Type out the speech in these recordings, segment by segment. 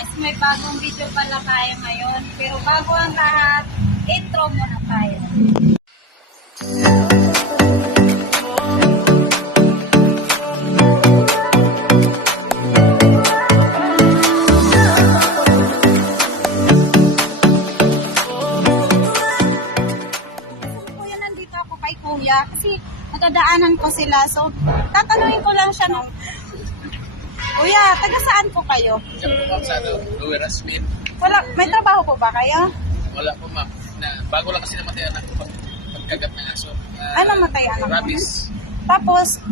guys, may bagong video pala tayo ngayon. Pero bago ang lahat, intro muna tayo. Kuya, nandito ako kay Kuya kasi nadadaanan ko sila. So, tatanungin ko lang siya ng Kuya, taga saan po kayo? Lower Asmin. Wala, may trabaho po ba kayo? Wala po ma'am. Bago lang kasi namatay anak ko pagkagat ng aso. Ano matay anak mo? Rabies. Tapos,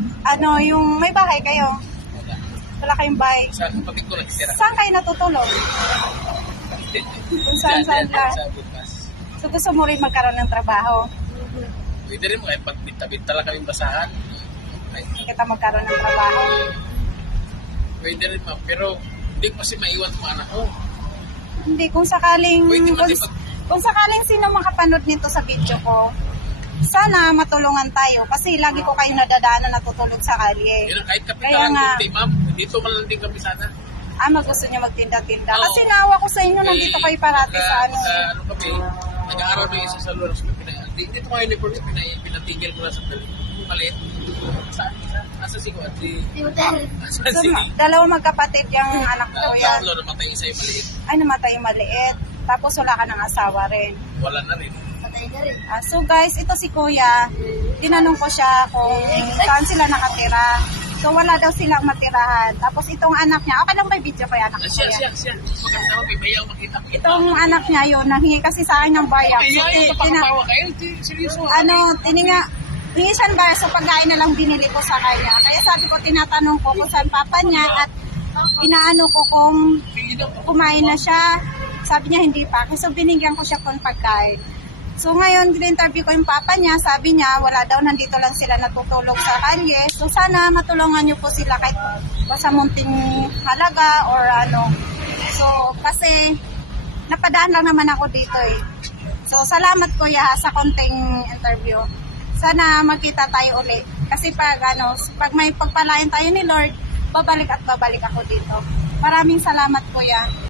yung may bahay kayo? Wala. Wala kayong bahay? Sa kapatid ko lang tira. Saan kayo natutulog? Kung saan lang. Sa bukas. So, gusto mo rin magkaroon ng trabaho? Pwede rin mo kahit pagbinta-binta lang kaming basahan. Hindi kita magkaroon ng trabaho. Pwede rin ma'am. Pero hindi ko kasi maiwan sa mga anak ko. Hindi, kung sakaling, Pwede mo kung sakaling sino makapanood nito sa video ko, sana matulungan tayo kasi lagi ko kayo nadadaanan natutulog sa kalye. Yun, kahit Kaya kapitalan nga. kunti ma'am. Dito man lang din kami sana. Gusto niyo magtinda-tinda. Oo. Kasi naawa ko sa inyo, nandito kayo parati sa ano. Ano kami, nag-aaral na isa sa Lower Asmin. Dito mga uniform ko, pinatigil ko na sa maliit. Saan? Asa si ko? Saan So, si dalawa magkapatid yung anak ko yan. Tatlo namatay isa yung maliit. Ay, namatay yung maliit. Tapos wala ka ng asawa rin. Wala na rin. So guys, ito si Kuya. Tinanong ko siya kung saan sila nakatira. So wala daw silang matirahan. Tapos itong anak niya, okay lang ba yung video ko yung anak ko? Siya. Maganda mo, may bayaw makita. Itong anak niya yun, nahingi kasi sa akin ng bayak. So, Bayaw, kapakapawa kayo. Seryoso. hingi siya ng bayak sa pagkain na lang binili ko sa kanya. Kaya sabi ko, tinatanong ko kung saan papa niya at inaano ko kung kumain na siya. Sabi niya hindi pa. So binigyan ko siya kung pagkain. So ngayon, interview ko yung papa niya. Sabi niya, wala daw, nandito lang sila natutulog sa kalye. So sana matulungan niyo po sila kahit sa munting halaga or ano. So kasi napadaan lang naman ako dito eh. So salamat Kuya sa konting interview. Sana magkita tayo ulit. Kasi pag may pagpalain tayo ni Lord, babalik at babalik ako dito. Maraming salamat Kuya.